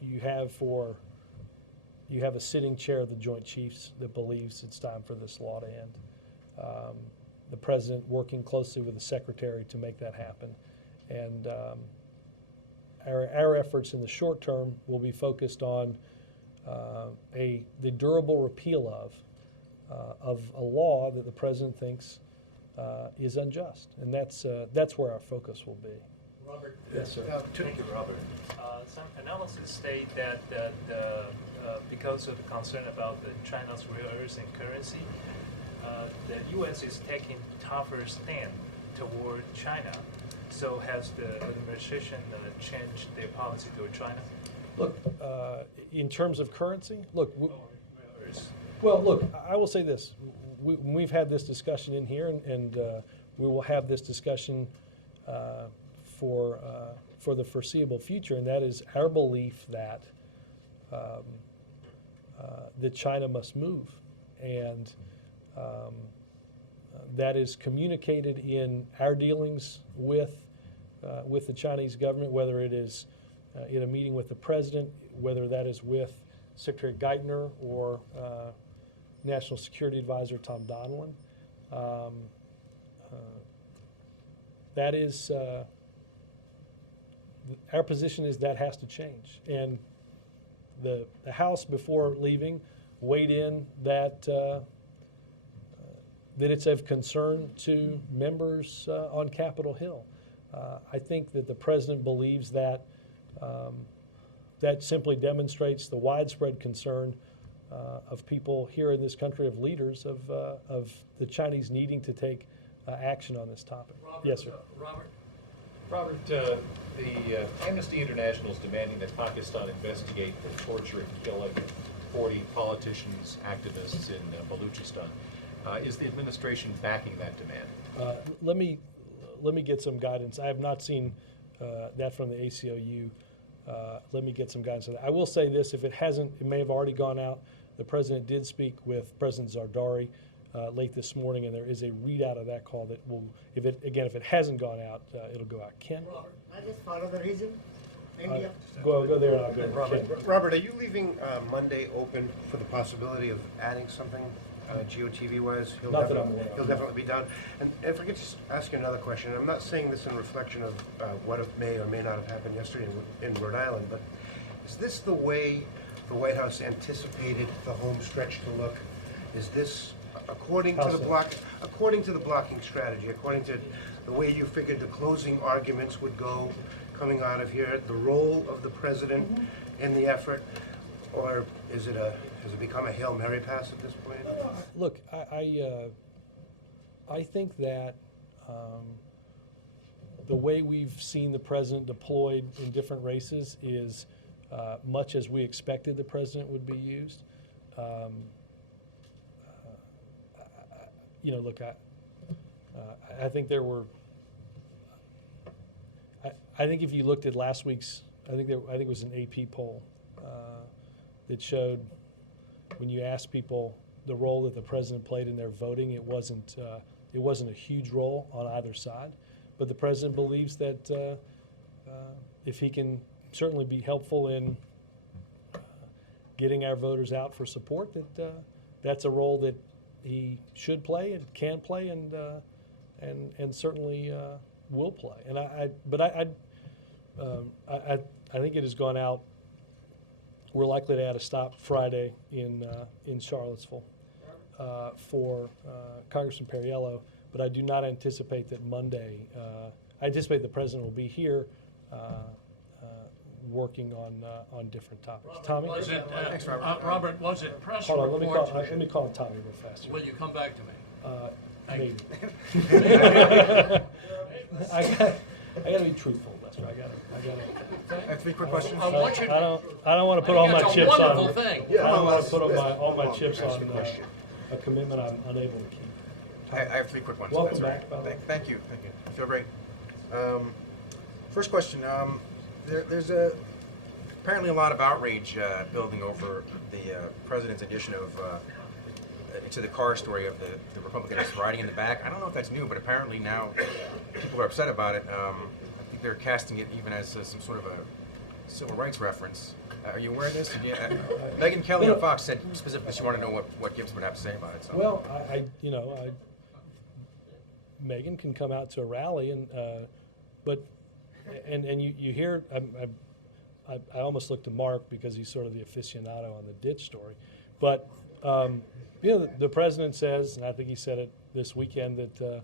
You have a sitting chair of the Joint Chiefs that believes it's time for this law to end. The president working closely with the secretary to make that happen, and our efforts in the short term will be focused on the durable repeal of a law that the president thinks is unjust, and that's where our focus will be. Robert. Yes, sir. Thank you, Robert. Some analysis state that because of the concern about China's rare earths and currency, the U.S. is taking tougher stand toward China. So has the administration changed their policy toward China? Look, in terms of currency, look. Well, look, I will say this: we've had this discussion in here, and we will have this discussion for the foreseeable future, and that is our belief that that China must move, and that is communicated in our dealings with the Chinese government, whether it is in a meeting with the president, whether that is with Secretary Geithner or National Security Advisor Tom Donilon. That is our position is that has to change, and the House before leaving weighed in that that it's of concern to members on Capitol Hill. I think that the president believes that that simply demonstrates the widespread concern of people here in this country, of leaders, of the Chinese needing to take action on this topic. Robert, yes, sir. Robert, the Amnesty International is demanding that Pakistan investigate the torture and killing of 40 politicians, activists in Baluchistan. Is the administration backing that demand? Let me get some guidance. I have not seen that from the ACLU. Let me get some guidance on that. I will say this: if it hasn't, it may have already gone out. The president did speak with President Zardari late this morning, and there is a readout of that call that will, if it hasn't gone out, it'll go out. Ken? Robert, I just follow the reason. India. Go there and I'll go. Robert, are you leaving Monday open for the possibility of adding something GOTV-wise? He'll definitely be done. And if I could just ask you another question, I'm not saying this in reflection of what may or may not have happened yesterday in Rhode Island, but is this the way the White House anticipated the home stretch to look? Is this according to the blocking strategy, according to the way you figured the closing arguments would go coming out of here, the role of the president in the effort, or has it become a Hail Mary pass at this point? Look, I think that the way we've seen the president deployed in different races is much as we expected the president would be used. Look, I think there were. I think if you looked at last week's, I think it was an AP poll that showed when you asked people the role that the president played in their voting, it wasn't a huge role on either side, but the president believes that if he can certainly be helpful in getting our voters out for support, that that's a role that he should play and can play and certainly will play. And I think it has gone out. We're likely to add a stop Friday in Charlottesville for Congressman Perriello, but I do not anticipate that Monday. I anticipate the president will be here working on different topics. Tommy, Was it, Thanks, Robert. Robert, was it press hold on. reports? Let me call Tommy real fast. Will you come back to me? Maybe. Thank I gotta be truthful, Lester. I have 3 quick questions. I don't want to put all my chips on. wonderful thing. Yeah, I don't want let's- to put let's all my move on. chips Ask on a question. a commitment I'm unable to keep. I have 3 quick ones. Welcome That's all right. back, by the way. Thank you. I feel great. First question. There's apparently a lot of outrage building over the president's addition of to the car story of the Republicans riding in the back. I don't know if that's new, but apparently now people are upset about it. I think they're casting it even as some sort of a civil rights reference. Are you aware of this? Megyn Kelly on Fox said specifically she wanted to know what Gibbs would have to say about it. So. Well, Megyn can come out to a rally and you hear. I almost look to Mark because he's sort of the aficionado on the ditch story, but the president says, and I think he said it this weekend, that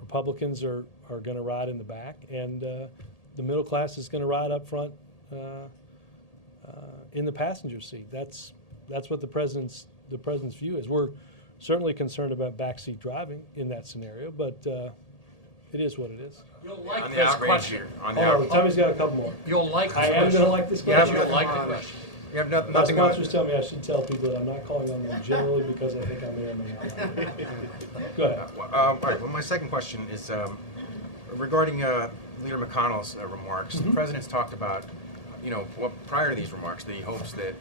Republicans are going to ride in the back, and the middle class is going to ride up front in the passenger seat. That's what the president's view is. We're certainly concerned about backseat driving in that scenario, but it is what it is. You'll like On the this outrage question. here. On the Oh, outrage. Tommy's got a couple more. You'll like this I am question. going to like this question. You'll like the question. You have My nothing on. sponsors tell me I should tell people that I'm not calling on them generally because I think I may or may not. Go ahead. All right. Well, my second question is regarding Leader McConnell's remarks. The president's talked about, prior to these remarks, the hopes that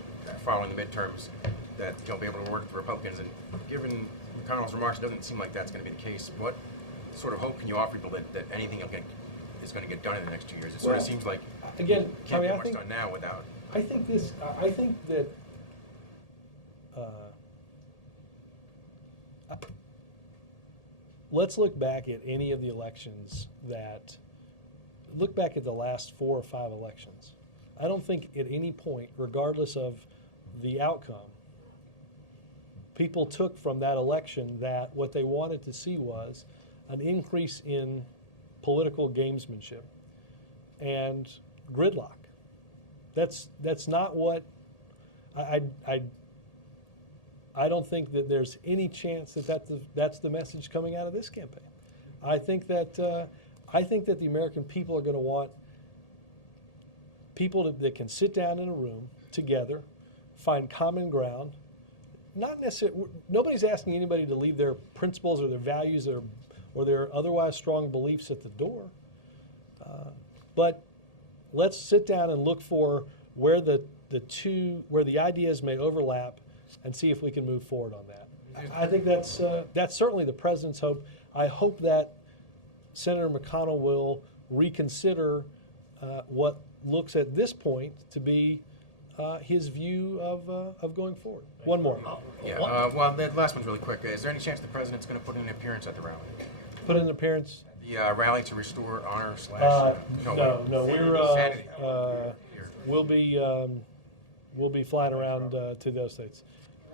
following the midterms that he'll be able to work with the Republicans. And given McConnell's remarks, it doesn't seem like that's going to be the case. What sort of hope can you offer people that anything is going to get done in the next 2 years? It sort of seems like again, you can't Tommy, get I much think done now without. I think that let's look back at any of the elections look back at the last 4 or 5 elections. I don't think at any point, regardless of the outcome, people took from that election that what they wanted to see was an increase in political gamesmanship and gridlock. That's not what I don't think that there's any chance that's the message coming out of this campaign. I think that the American people are going to want people that can sit down in a room together, find common ground. Not necessarily. Nobody's asking anybody to leave their principles or their values or their otherwise strong beliefs at the door. But let's sit down and look for where the ideas may overlap, and see if we can move forward on that. I think that's certainly the president's hope. I hope that Senator McConnell will reconsider what looks at this point to be his view of going forward. One more. Yeah. Well, the last one's really quick. Is there any chance the president's going to put in an appearance at the rally? Put in an appearance? The rally to restore honor / We'll be flying around to those states.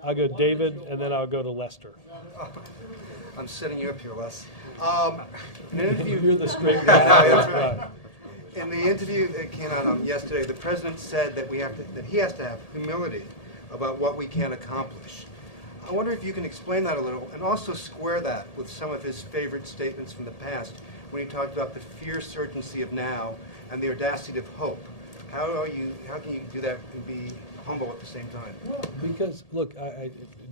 I'll go David, and then I'll go to Lester. I'm setting you up here, Les. You're the straight guy. In the interview that came out yesterday, the president said that he has to have humility about what we can accomplish. I wonder if you can explain that a little, and also square that with some of his favorite statements from the past, when he talked about the fierce urgency of now and the audacity of hope. How can you do that and be humble at the same time? Well, because look,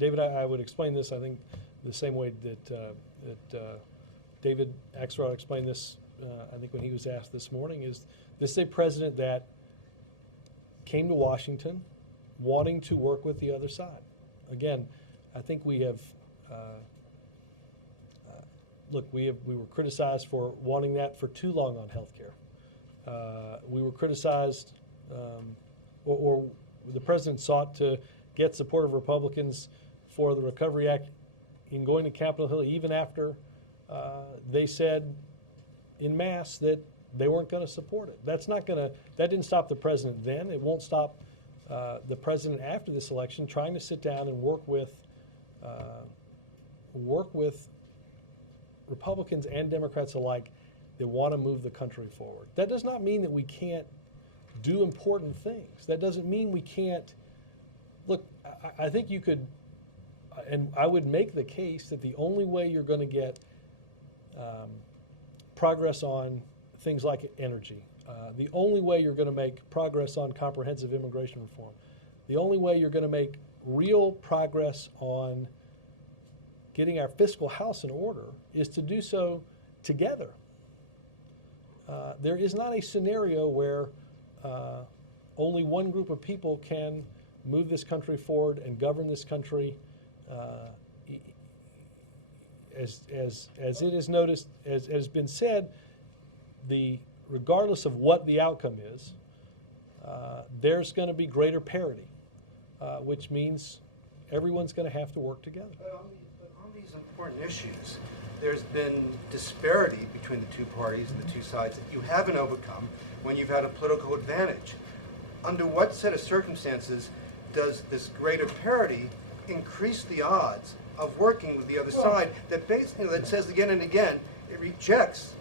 David, I would explain this. I think the same way that David Axelrod explained this, I think when he was asked this morning, is this is a president that came to Washington wanting to work with the other side. Again, I think we have, look, we were criticized for wanting that for too long on health care. We were criticized, or the president sought to get support of Republicans for the Recovery Act in going to Capitol Hill, even after they said en masse that they weren't going to support it. That's not going to, that didn't stop the president then. It won't stop the president after this election trying to sit down and work with Republicans and Democrats alike that want to move the country forward. That does not mean that we can't do important things. That doesn't mean we can't, look, I think you could, and I would make the case that the only way you're going to get progress on things like energy, the only way you're going to make progress on comprehensive immigration reform, the only way you're going to make real progress on getting our fiscal house in order is to do so together. There is not a scenario where only one group of people can move this country forward and govern this country as it is noticed, as has been said, regardless of what the outcome is, there's going to be greater parity, which means everyone's going to have to work together. But on these important issues, there's been disparity between the two parties and the two sides that you haven't overcome when you've had a political advantage. Under what set of circumstances does this greater parity increase the odds of working with the other side that basically, that says again and again, it rejects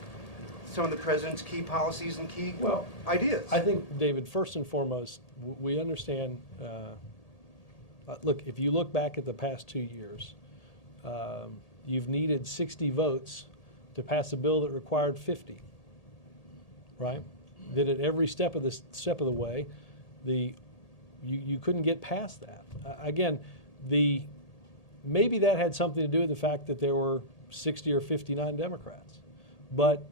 some of the president's key policies and key ideas? I think, David, first and foremost, we understand, look, if you look back at the past 2 years, you've needed 60 votes to pass a bill that required 50, right? That at every step of the way, you couldn't get past that. Again, maybe that had something to do with the fact that there were 60 or 59 Democrats, but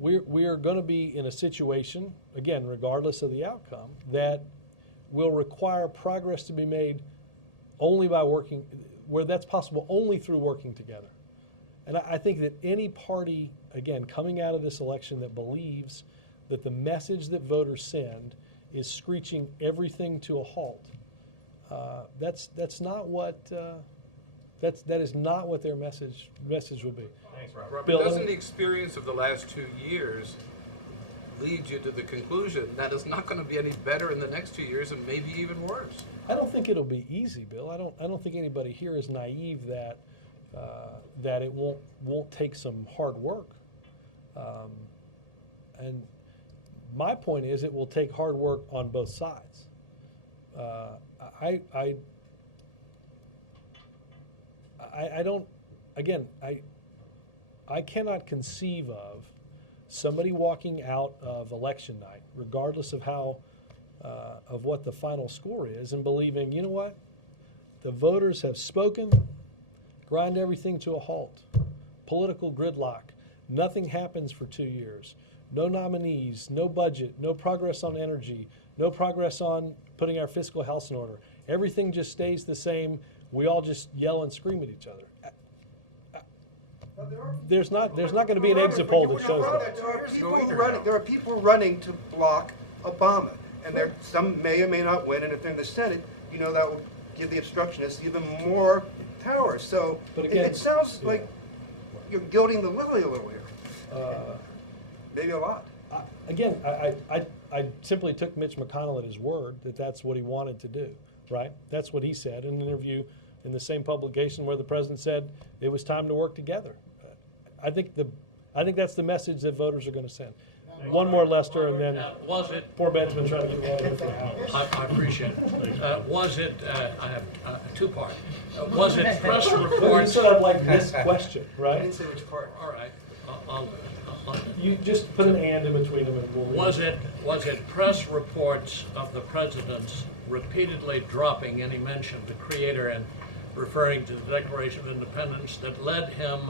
we are going to be in a situation, again, regardless of the outcome, that will require progress to be made only by working, where that's possible only through working together. And I think that any party, again, coming out of this election that believes that the message that voters send is screeching everything to a halt, that's not what that is not what their message will be. Thanks, Robert. Robert, Bill, doesn't the experience of the last 2 years lead you to the conclusion that it's not going to be any better in the next 2 years and maybe even worse? I don't think it'll be easy, Bill. I don't think anybody here is naive that that it won't take some hard work. And my point is, it will take hard work on both sides. I don't. Again, I cannot conceive of somebody walking out of election night, regardless of how of what the final score is, and believing, you know what, the voters have spoken, grind everything to a halt, political gridlock, nothing happens for 2 years, no nominees, no budget, no progress on energy, no progress on putting our fiscal house in order. Everything just stays the same. We all just yell and scream at each other. There's not going to be an exit poll that shows that. There are people running to block Obama, and some may or may not win. And if they're in the Senate, you know that will give the obstructionists even more power. So it sounds like you're gilding the lily a little here. Maybe a lot. Again, I simply took Mitch McConnell at his word that that's what he wanted to do, right? That's what he said in an interview in the same publication where the president said it was time to work together. I think that's the message that voters are going to send. One more, Lester, and then poor Benjamin trying to get one for hours. I appreciate it. Was it, I have a two-part. Was it press reports? You set up like this question, right? I didn't say which part. All right. You just put an and in between them and we'll was it press reports of the president's repeatedly dropping any mention of the creator and referring to the Declaration of Independence, that led him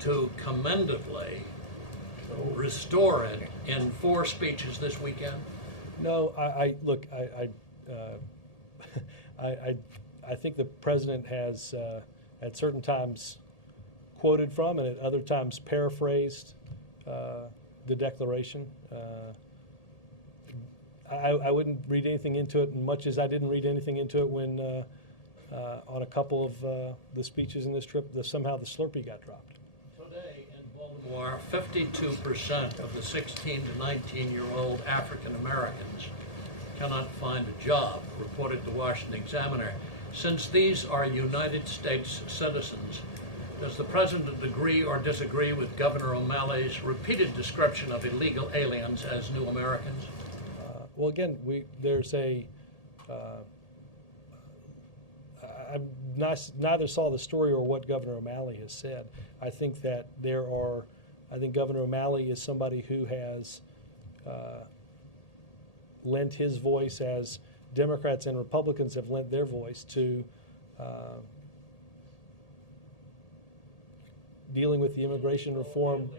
to commendably restore it in 4 speeches this weekend? No, look, I think the president has at certain times quoted from and at other times paraphrased the Declaration. I wouldn't read anything into it, much as I didn't read anything into it when on a couple of the speeches in this trip, somehow the Slurpee got dropped. Today in Baltimore, 52% of the 16 to 19-year-old African Americans cannot find a job, reported the Washington Examiner. Since these are United States citizens, does the president agree or disagree with Governor O'Malley's repeated description of illegal aliens as new Americans? Well, again, there's a. I neither saw the story or what Governor O'Malley has said. I think that I think Governor O'Malley is somebody who has lent his voice, as Democrats and Republicans have lent their voice to dealing with the immigration reform,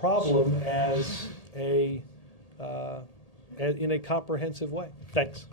problem as in a comprehensive way. Thanks.